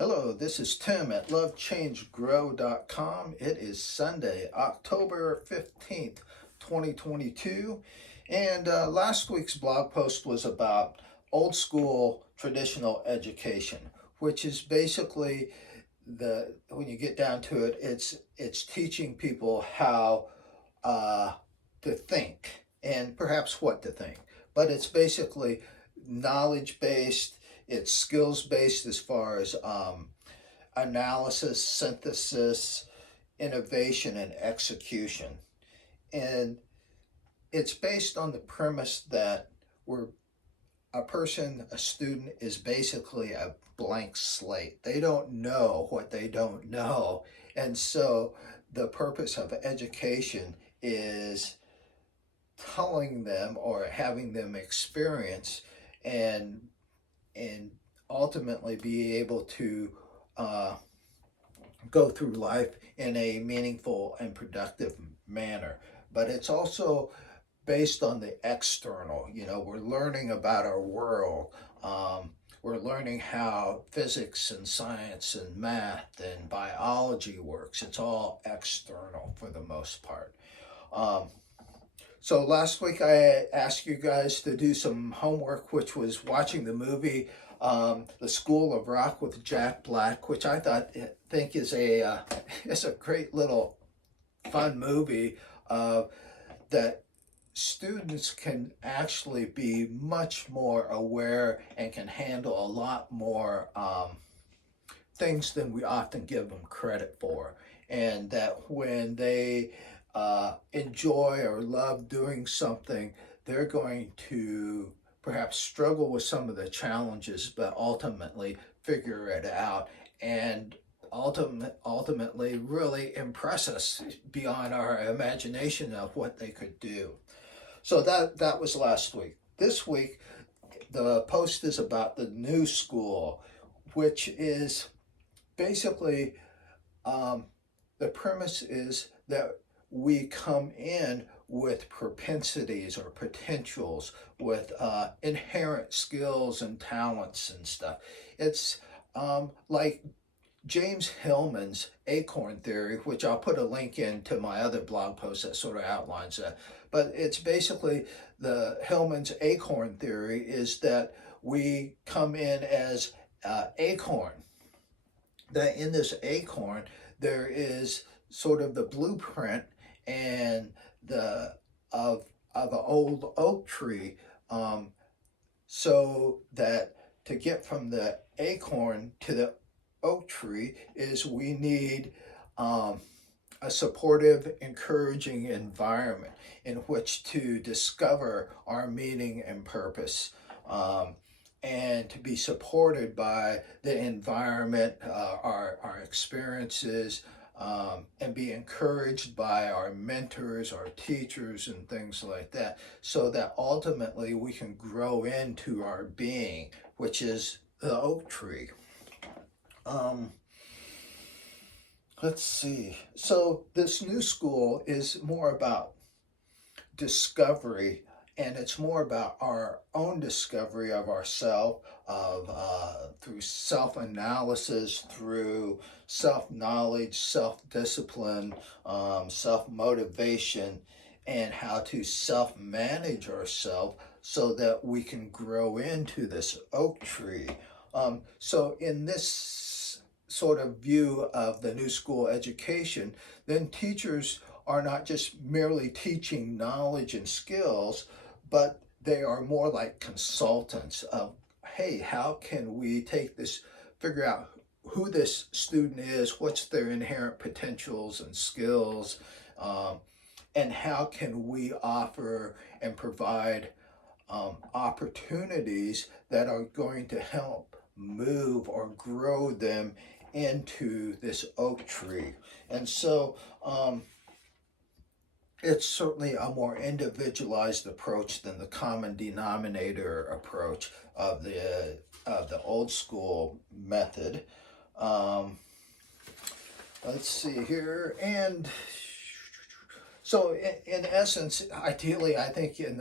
Hello, this is Tim at lovechangegrow.com. It is Sunday, October 15th, 2022. And last week's blog post was about old school traditional education, which is basically when you get down to it, it's teaching people how to think and perhaps what to think. But it's basically knowledge based, it's skills based as far as analysis, synthesis, innovation, and execution. And it's based on the premise that a student is basically a blank slate. They don't know what they don't know. And so the purpose of education is telling them or having them experience and ultimately be able to go through life in a meaningful and productive manner. But it's also based on the external. We're learning about our world. We're learning how physics and science and math and biology works. It's all external for the most part. So last week I asked you guys to do some homework, which was watching the movie The School of Rock with Jack Black, which I think is a great little fun movie that students can actually be much more aware and can handle a lot more things than we often give them credit for. And that when they enjoy or love doing something, they're going to perhaps struggle with some of the challenges, but ultimately figure it out and ultimately really impress us beyond our imagination of what they could do. So that was last week. This week, the post is about the new school, which is basically the premise is that we come in with propensities or potentials, with inherent skills and talents and stuff. It's like James Hillman's acorn theory, which I'll put a link in to my other blog post that sort of outlines that. But it's basically the Hillman's acorn theory is that we come in as acorn. That in this acorn there is sort of the blueprint and of an old oak tree, so that to get from the acorn to the oak tree is we need a supportive, encouraging environment in which to discover our meaning and purpose, and to be supported by the environment, our experiences, and be encouraged by our mentors, our teachers, and things like that, so that ultimately we can grow into our being, which is the oak tree. Let's see. So this new school is more about discovery, and it's more about our own discovery of ourself, through self-analysis, through self-knowledge, self-discipline, self-motivation, and how to self-manage ourselves so that we can grow into this oak tree. So in this sort of view of the new school education, then teachers are not just merely teaching knowledge and skills, but they are more like consultants of, hey, how can we take this, figure out who this student is, what's their inherent potentials and skills, and how can we offer and provide opportunities that are going to help move or grow them into this oak tree. And so it's certainly a more individualized approach than the common denominator approach of the old school method. Let's see here, and so in essence, ideally, I think in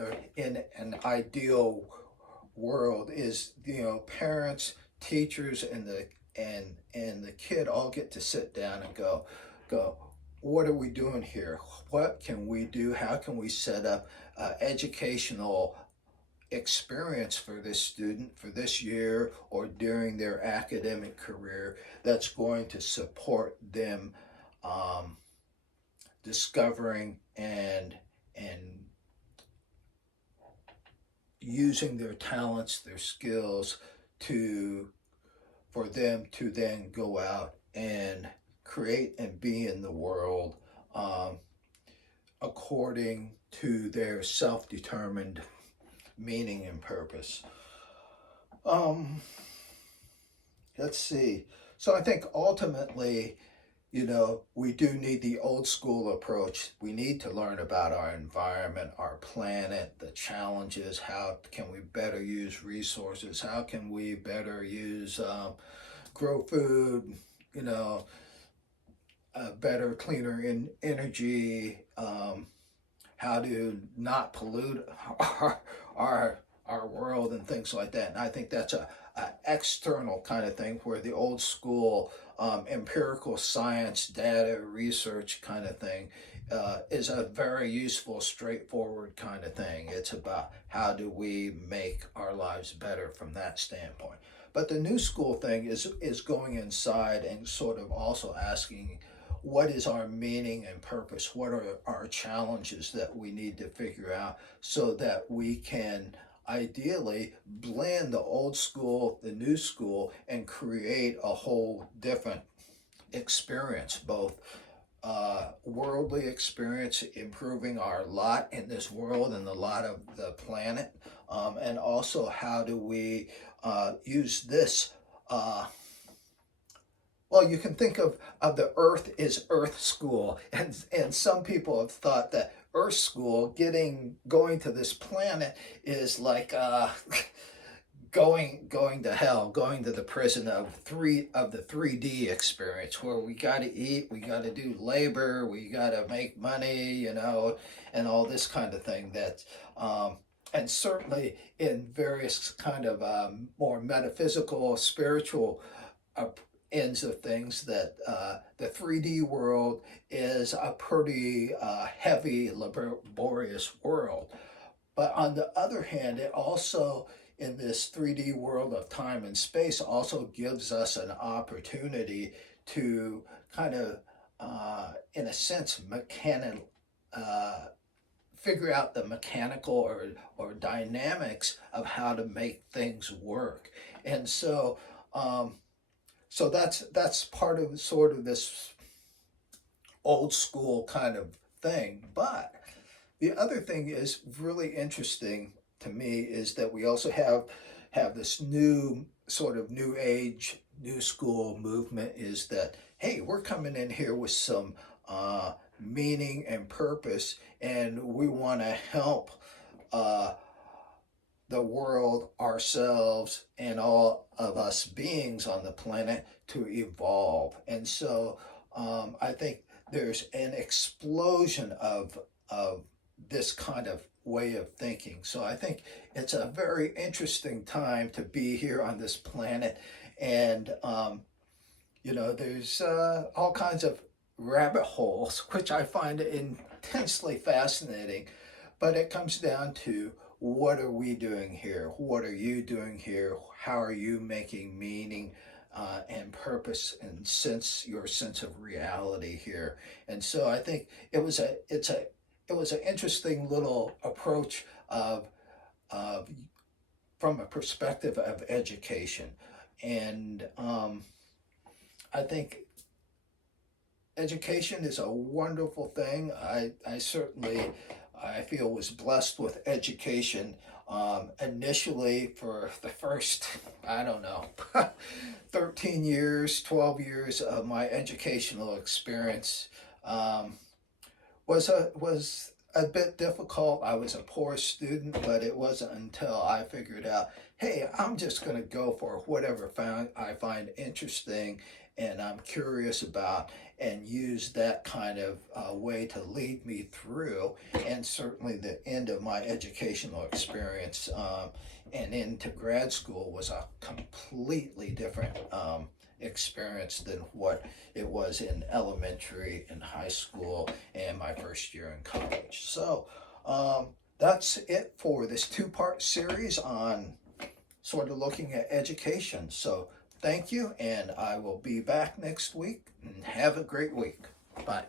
an ideal world is, parents, teachers, and and the kid all get to sit down and go, what are we doing here? What can we do? How can we set up educational experience for this student for this year or during their academic career that's going to support them um, discovering and using their talents, their skills to for them to then go out and create and be in the world um, according to their self-determined meaning and purpose. Um, let's see. So I think ultimately, we do need the old school approach. We need to learn about our environment, our planet, the challenges. How can we better use resources? How can we better use grow food? You know, better, cleaner energy. How to not pollute our world and things like that. And I think that's a external kind of thing where the old school empirical science, data, research kind of thing is a very useful, straightforward kind of thing. It's about how do we make our lives better from that standpoint. But the new school thing is going inside and sort of also asking what is our meaning and purpose? What are our challenges that we need to figure out so that we can ideally blend the old school, the new school, and create a whole different experience, both worldly experience, improving our lot in this world and the lot of the planet, and also how do we use this well, you can think of the Earth is Earth School, and some people have thought that Earth School, going to this planet, is like going to hell, going to the prison of the 3D experience, where we got to eat, we got to do labor, we got to make money, and all this kind of thing. And certainly in various kind of more metaphysical, spiritual ends of things, that the 3D world is a pretty heavy, laborious world. But on the other hand, it also, in this 3D world of time and space, also gives us an opportunity to kind of, in a sense, figure out the mechanical or dynamics of how to make things work. And so that's part of sort of this old school kind of thing. But the other thing is really interesting to me is that we also have this new sort of new age, new school movement, is that, hey, we're coming in here with some meaning and purpose, and we want to help the world, ourselves, and all of us beings on the planet to evolve. And so I think there's an explosion of this kind of way of thinking. So I think it's a very interesting time to be here on this planet. And, there's all kinds of rabbit holes, which I find intensely fascinating. But it comes down to, what are we doing here? What are you doing here? How are you making meaning and purpose and your sense of reality here? And so I think it was an interesting little approach of from a perspective of education, and I think education is a wonderful thing. I certainly, I feel, was blessed with education initially for the first, I don't know, 13 years, 12 years of my educational experience was a bit difficult. I was a poor student, but it wasn't until I figured out, hey, I'm just going to go for whatever I find interesting and I'm curious about, and use that kind of way to lead me through. And certainly the end of my educational experience and into grad school was a completely different experience than what it was in elementary and high school and my first year in college. So that's it for this two-part series on sort of looking at education. So thank you, and I will be back next week, and have a great week. Bye.